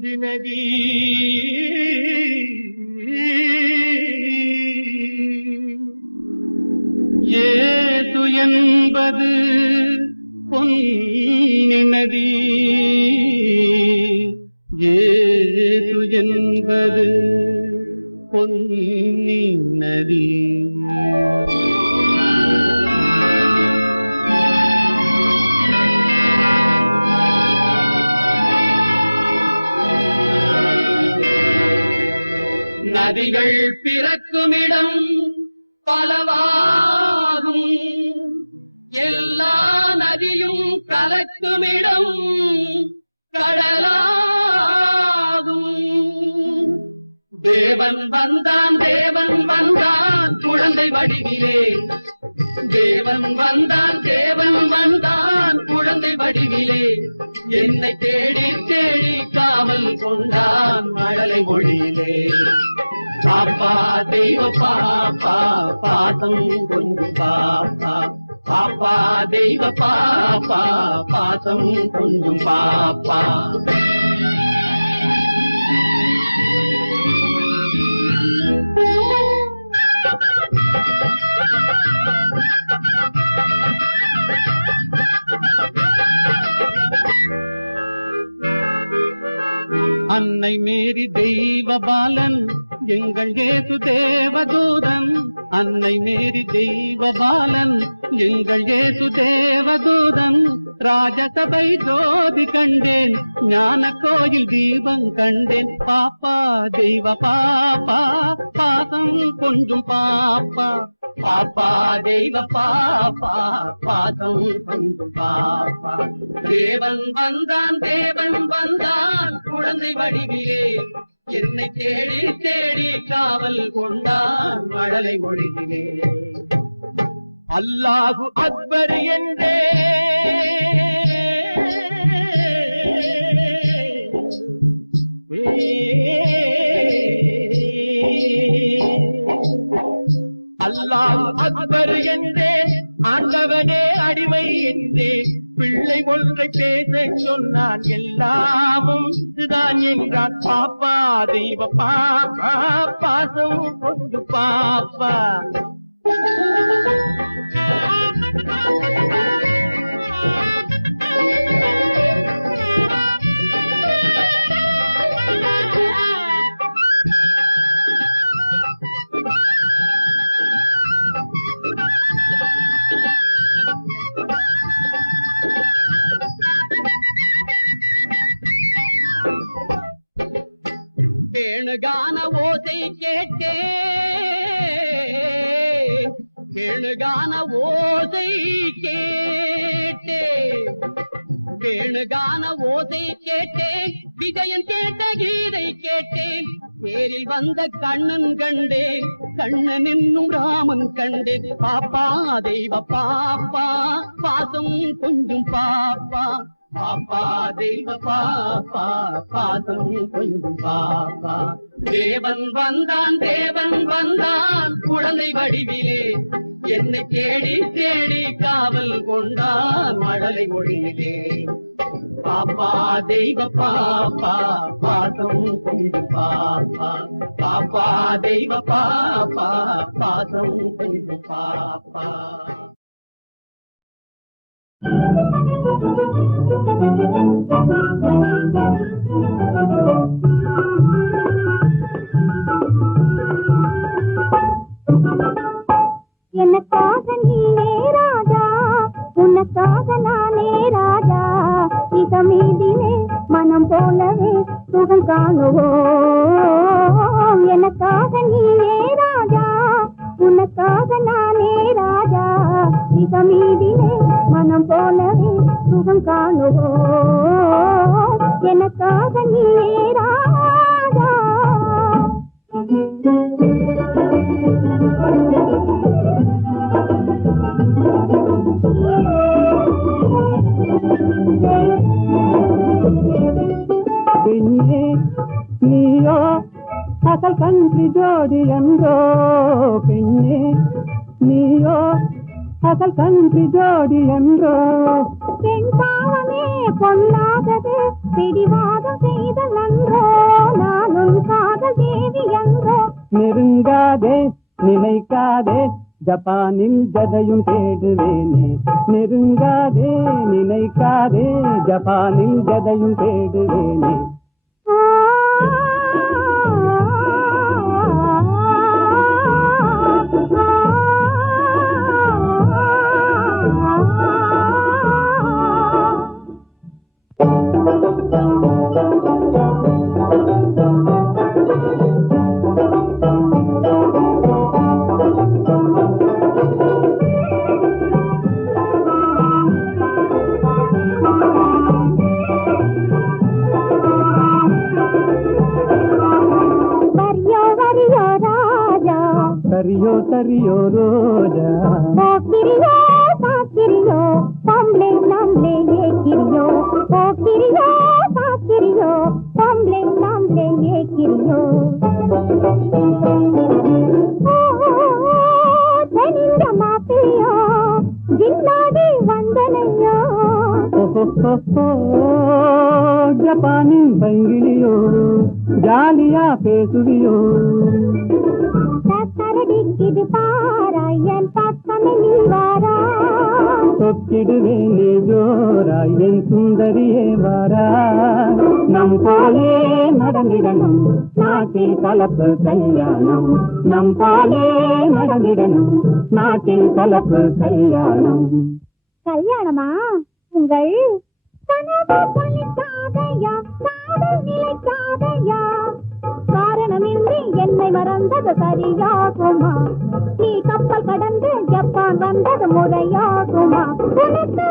சிந்து நதி ஏது என்பது பொன்னி நதி ஏது என்பது பொன்னி நதி நதிகள் பிறக்குமிடம் பலவாகும். எல்லா நதியும் கலக்குமிடம் கடலாகும். தேவன் வந்தான் தேவன் வந்தான் குழந்தை வடிவிலே. தேவன் வந்தான் தேவன் வந்தான் குழந்தை வடிவிலே. என்னை தேடி தேடி காவல் கொண்டான் மழலை மொழியிலே. பாப்பா தெய்வ பாப்பா பாசம் கொஞ்சம் பாப்பா பாப்பா தெய்வ பாப்பா பாசம் கொஞ்சம் பாப்பா அன்னை மேரி தெய்வ பாலன் எங்கள் ஏசு தேவதூதன்? அன்னை மேரி தெய்வ பாலன். எங்கள் ஏசு தேவதூதன்? ராஜசபை ஜோதி கண்டேன். ஞான கோயில் தீபம் கண்டேன். பாப்பா தெய்வ பாப்பா பாசம் கொஞ்சம் பாப்பா. பாப்பா தெய்வ பாப்பா பாசம் கொஞ்சம் பாப்பா. தேவன் வந்தான் தேவன் வந்தான் குழந்தை வடிவிலே. என்னை தேடி தேடி காவல் கொண்டான் மழலை மொழியிலே அல்லாஹு அக்பர் என்றே. அல்லாஹ் அக்பர் என்றேன் ஆண்டவனே அடிமை என்றேன் பிள்ளை ஒன்றை பேச சொன்னான் எல்லாமும் இதுதான் என்றான் பாப்பா தெய்வ பாப்பா பாசம் கொண்டு பாப்பா Thank you. கேணுகான ஓசை கேட்டே. கேணுகான ஓசை கேட்டே. வேணுகான ஓசை கேட்டேன். விஜயன் கேட்ட கீதை கேட்டேன். தேரில் வந்த கண்ணன் கண்டேன். கண்ணன் என்னும் ராமன் கண்டேன். பாப்பா தெய்வ பாப்பா பாசம் கொஞ்சம் பாப்பா. பாப்பா தெய்வ பாப்பா பாதம் கொஞ்சம் பாப்பா. தேவன் வந்தான் தேவன் வந்தான் குழந்தை வடிவிலே. என்னை தேடி தேடி காவல் கொண்டான் மழலை மொழியிலே. பாப்பா தெய்வ பாப்பா பாதம் கொஞ்சம் பாப்பா. பாப்பா தெய்வ பாப்பா பாதம் கொஞ்சம் பாப்பா. Thank you. ராஜா உனக்காக நானே ராஜா இக மீதிலே மனம் போலவே சுகம் காணுவோம் எனக்காக நீனே ராஜா உனக்காக நானே ராஜா இக மீதிலே மனம் போலவே சுகம் காணுவோம் உனக்காக நீயே ராஜா பெண்ணே நீயோ அசல் கன்றி ஜோடி என்றோ பெண்ணே நீயோ அசல் கன்றி ஜோடி என்றோ பெண் பாவமே பொல்லாதது பிடிவாதம் செய்த நன்றோ நானும் காதல் தேவி என்றோ நெருங்காதே நினைக்காதே ஜப்பானில் ஜதையும் தேடுவேனே நெருங்காதே நினைக்காதே ஜப்பானில் ஜதையும் தேடுவேனே வரியோ जो तरियो रोजा ओ किरियो ओ किरियो सामले सामले ये किरियो ओ किरियो கலப்பு கல்யாணம். நம் பாலே நடந்திடணும் நாட்டில் கலப்பு கல்யாணம். கல்யாணமா? உங்கள் கனவு பழிக்காதையா? காதல் நிலைக்காதையா? காரணமின்றி என்னை மறந்தது சரியாகுமா? நீ கப்பல் கடந்து ஜப்பான் வந்தது முறையாகுமா? உனக்கு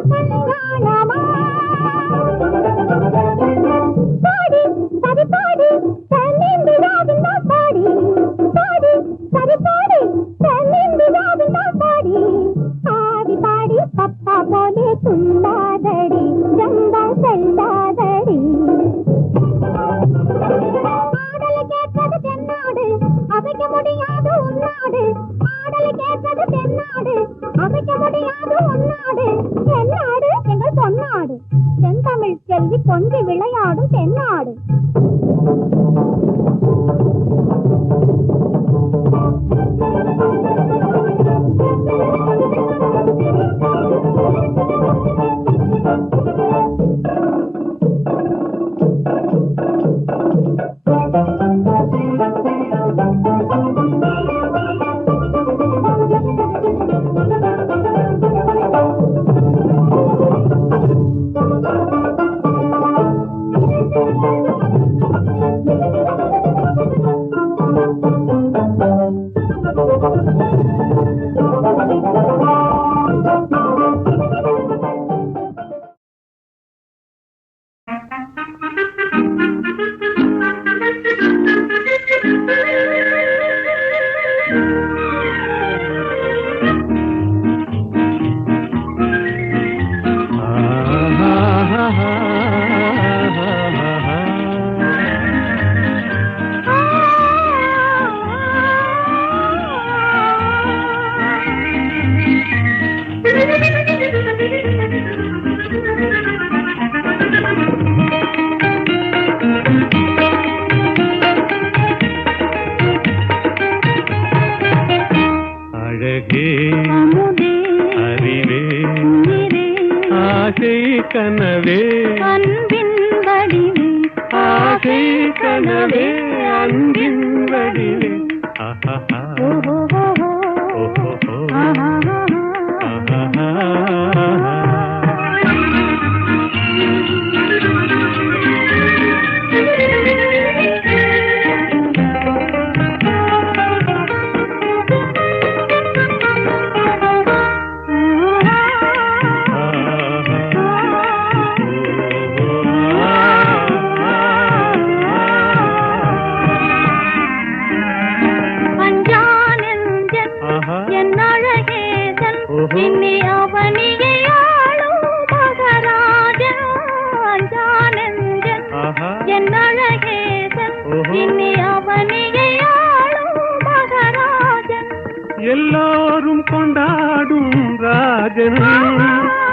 என் அழகேசன். இனி அவனியை ஆளும் மகராஜன். எல்லோரும் கொண்டாடும் ராஜன்.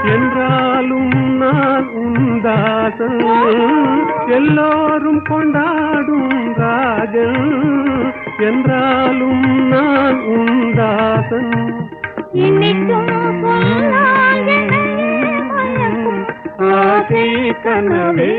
என்றாலும் நான் உந்தாசன் எல்லோரும் கொண்டாடும் ராஜன். என்றாலும் நான் உந்தாசன் இனிக்கும் ஆசை கனவே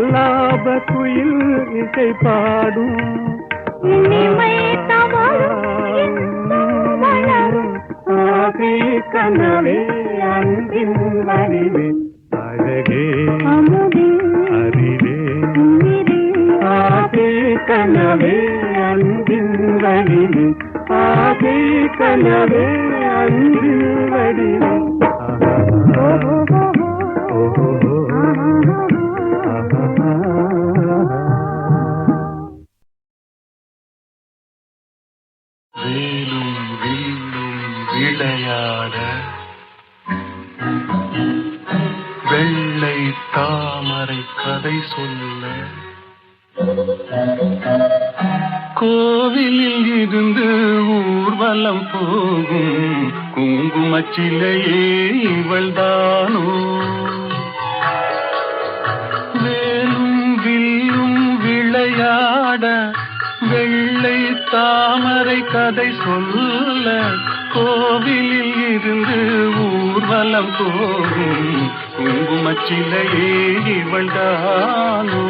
கல்லாப குயில் இசை பாடும். கனவே அன்பின் வடிவே. அழகே அறிவே. ஆசை கனவே அன்பின் வடிவே. ஆசை கனவே அன்பின் வடிவே. வேலும் தாமரை கதை சொல்ல. கோவிலில் இருந்து ஊர்வலம் போகும் குங்குமச்சிலையே இவள்தானோ வேலும் வில்லும் விளையாட வெள்ளை தாமரை கதை சொல்ல. கோவிலில் இருந்து ஊர்வலம் போகும் குங்குமச்சிலையே இவள்தானோ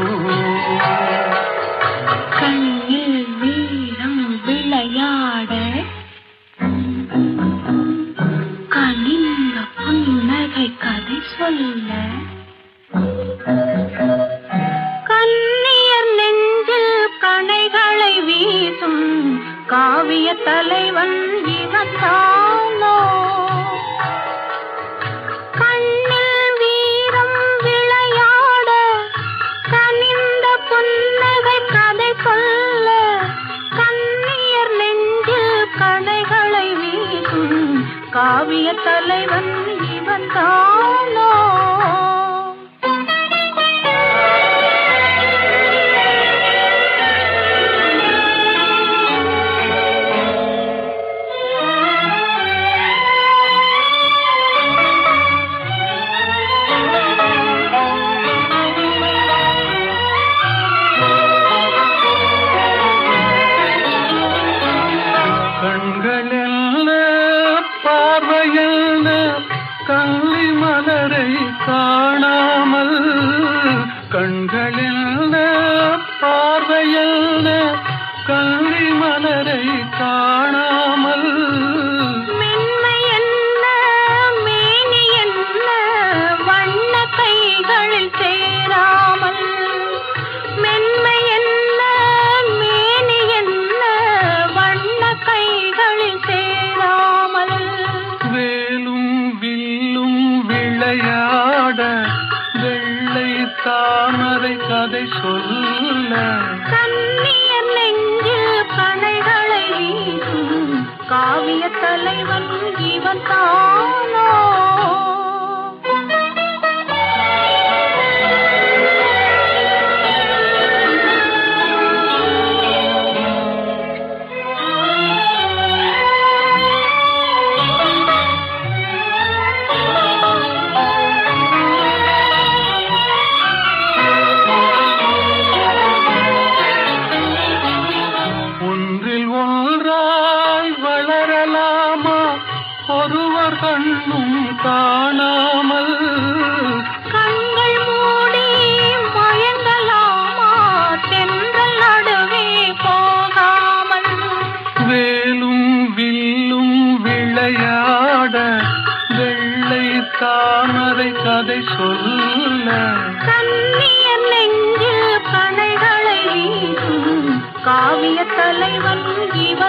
தலைவன் இவன் தான்.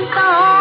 ಕಾಂತಾ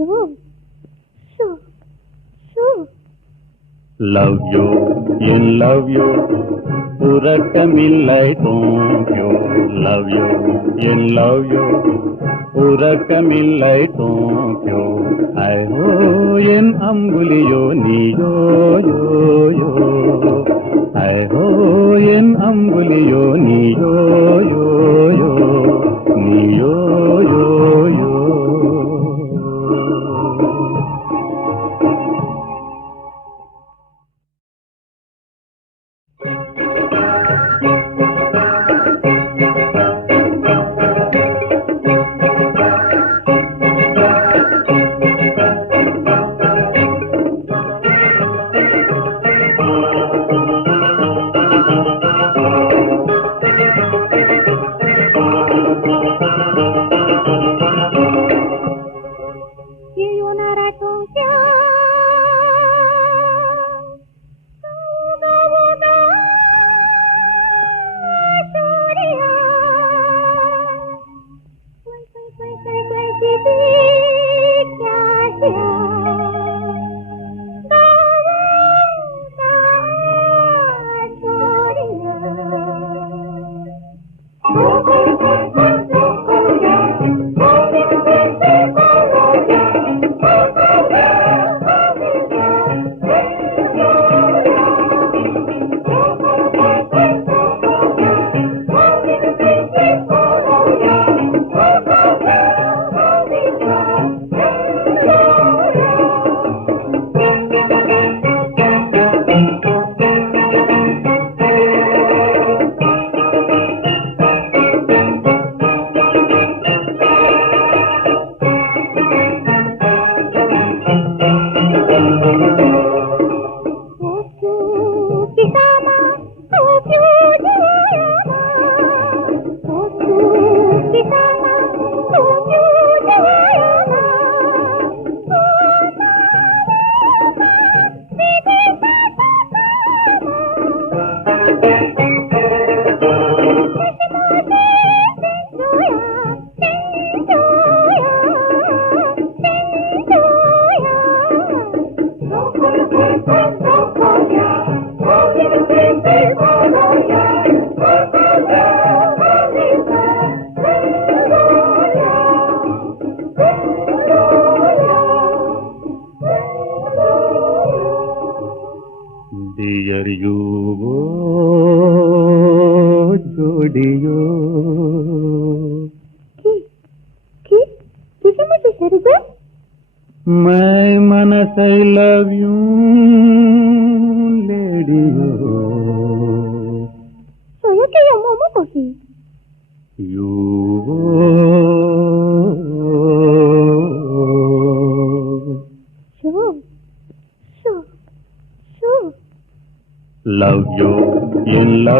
షూ షూ షూ లవ్ యూ ఎన్ లవ్ యూ உறக்கமில்லை தூங்கியோ லவ் யூ என் லவ் யூ உறக்கமில்லை தூங்கியோ ஐயோ என் அம்புலியோ நீயோ யோயோ ஐயோ என் அம்புலியோ நீயோ யோயோ நீயோ யோ हरियो जोड़ियो। की, की, तो मैं मन से love you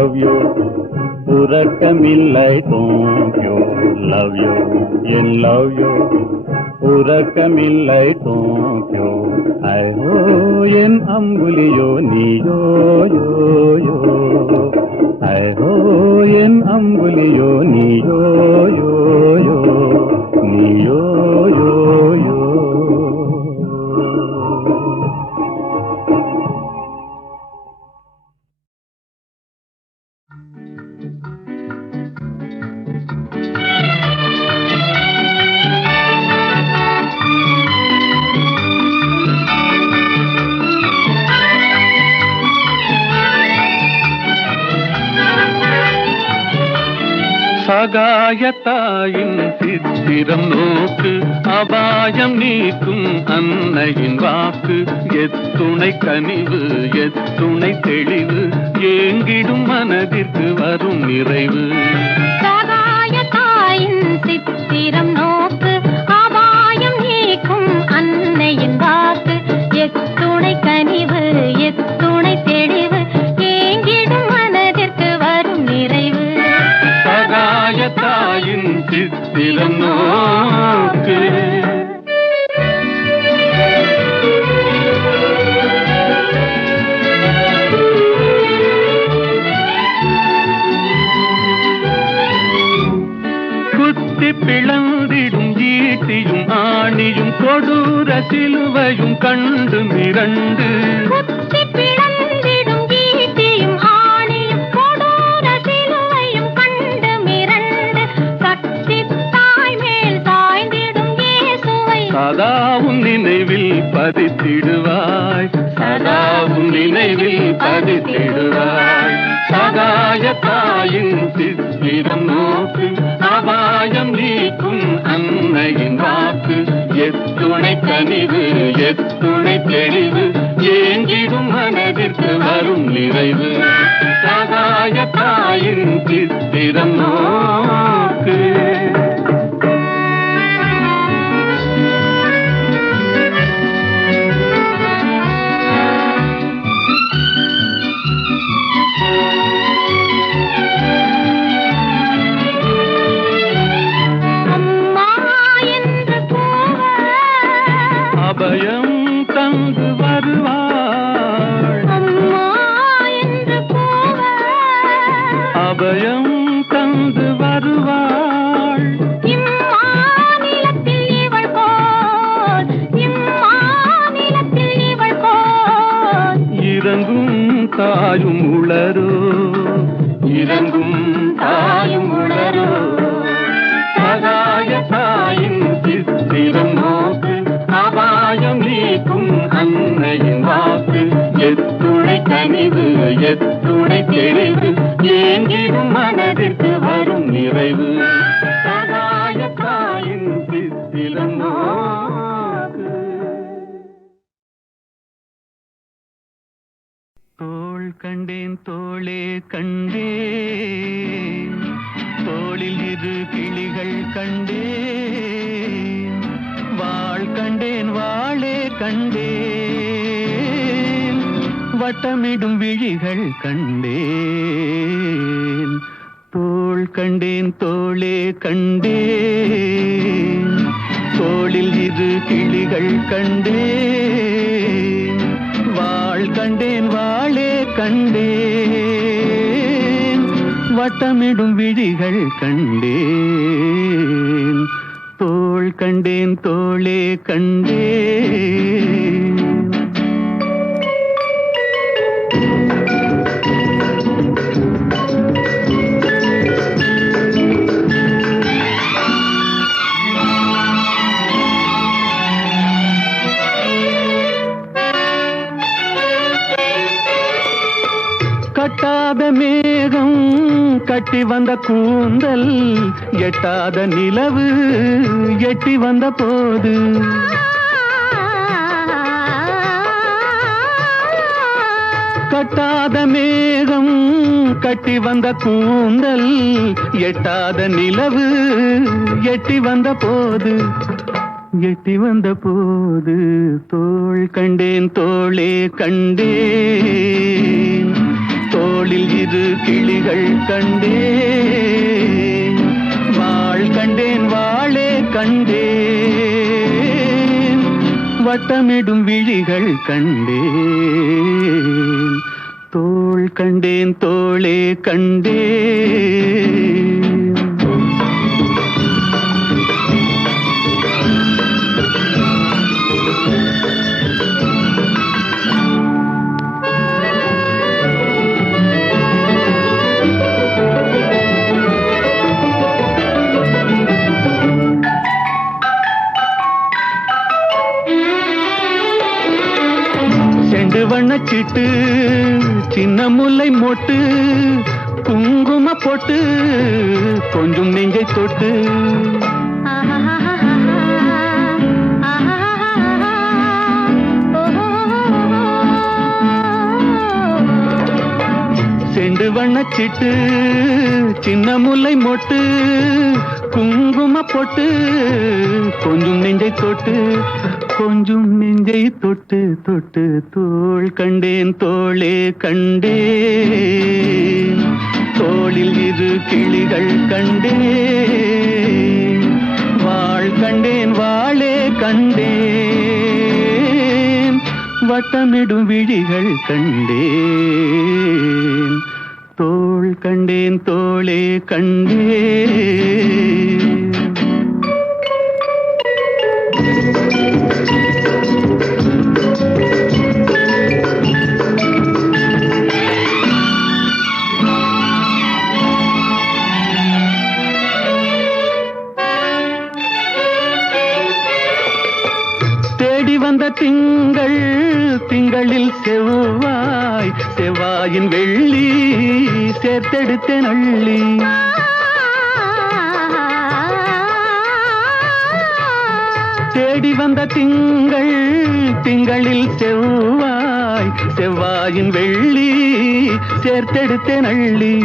N love you உறக்கமில்லை தூங்கியோ லவ் யூ என் லவ் யூ உறக்கமில்லை தூங்கியோ ஐயோ என் அம்புலியோ நீயோ யோ யோ ஐயோ என் அம்புலியோ நீயோ சகாயத்தாயின் சித்திரம் நோக்கு அபாயம் நீக்கும் அன்னையின் வாக்கு. எத்துணை கனிவு எத்துணை தெளிவு ஏங்கிடும் மனதிற்கு வரும் நிறைவு. சித்திரம் நோக்கு குத்தி பிளந்திடும் ஈட்டியும் ஆணியும் கொடூர சிலுவையும் கண்டு மிரண்டு நினைவில் பதித்திடுவாய். சதாவும் நினைவில் பதித்திடுவாய். சகாய தாயின் சித்திரம் நோக்கு அபாயம் நீக்கும் அன்னையின் வாக்கு. எத்துணை கனிவு எத்துணை தெளிவு ஏங்கிடும் மனதிற்கு வரும் நிறைவு. சகாய தாயின் சித்திரம் எத்துணை தெளிவு வட்டமிடும் விழிகள் கண்டேன். தோள் கண்டேன் தோளே கண்டேன். தோளில் இரு கிளிகள் கண்டேன். வாழ் கண்டேன் வாளே கண்டேன். வட்டமிடும் விழிகள் கண்டேன். தோள் கண்டேன் தோளே கண்டேன். எட்டி வந்த கூந்தல் எட்டாத நிலவு எட்டி வந்த போது. கட்டாத மேகம் கட்டி வந்த கூந்தல் எட்டாத நிலவு எட்டி வந்த போது. எட்டி வந்த போது தோள் கண்டேன் தோளே கண்டேன். தோளில் இரு கிளிகள் கண்டேன். வாழ் கண்டேன் வாழே கண்டேன். வட்டமிடும் விழிகள் கண்டேன். தோள் கண்டேன் தோளே கண்டேன். வண்ணச்சிட்டு சின்ன முல்லை மொட்டு குங்கும போட்டு கொஞ்சம் நெஞ்சை தொட்டு. செண்டு வண்ணச்சிட்டு சின்ன முல்லை மொட்டு குங்கும போட்டு கொஞ்சம் நெஞ்சை தொட்டு. கொஞ்சம் நெஞ்சை தொட்டு தொட்டு தோள் கண்டேன் தோளே கண்டேன். தோளில் இரு கிளிகள் கண்டேன். வாழ் கண்டேன் வாளே கண்டேன். வட்டமிடும் விழிகள் கண்டேன். தோள் கண்டேன் தோளே கண்டேன். வந்த திங்கள் திங்களில் செவ்வாய் செவ்வாயின் வெள்ளி சேர்த்தெடுத்த நள்ளி. தேடி வந்த திங்கள் திங்களில் செவ்வாய் செவ்வாயின் வெள்ளி சேர்த்தெடுத்தேன் அள்ளி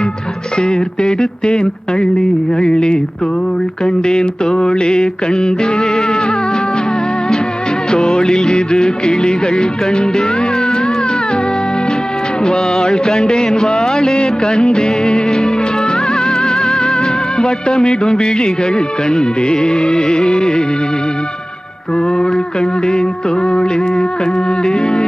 சேர்த்தெடுத்தேன் அள்ளி அள்ளி தோல் கண்டேன் தோளே கண்டேன். தோளில் இரு கிளிகள் கண்டேன். வாழ் கண்டேன் வாழே கண்டேன். வட்டமிடும் விழிகள் கண்டேன். தோள் கண்டேன் தோளே கண்டேன்.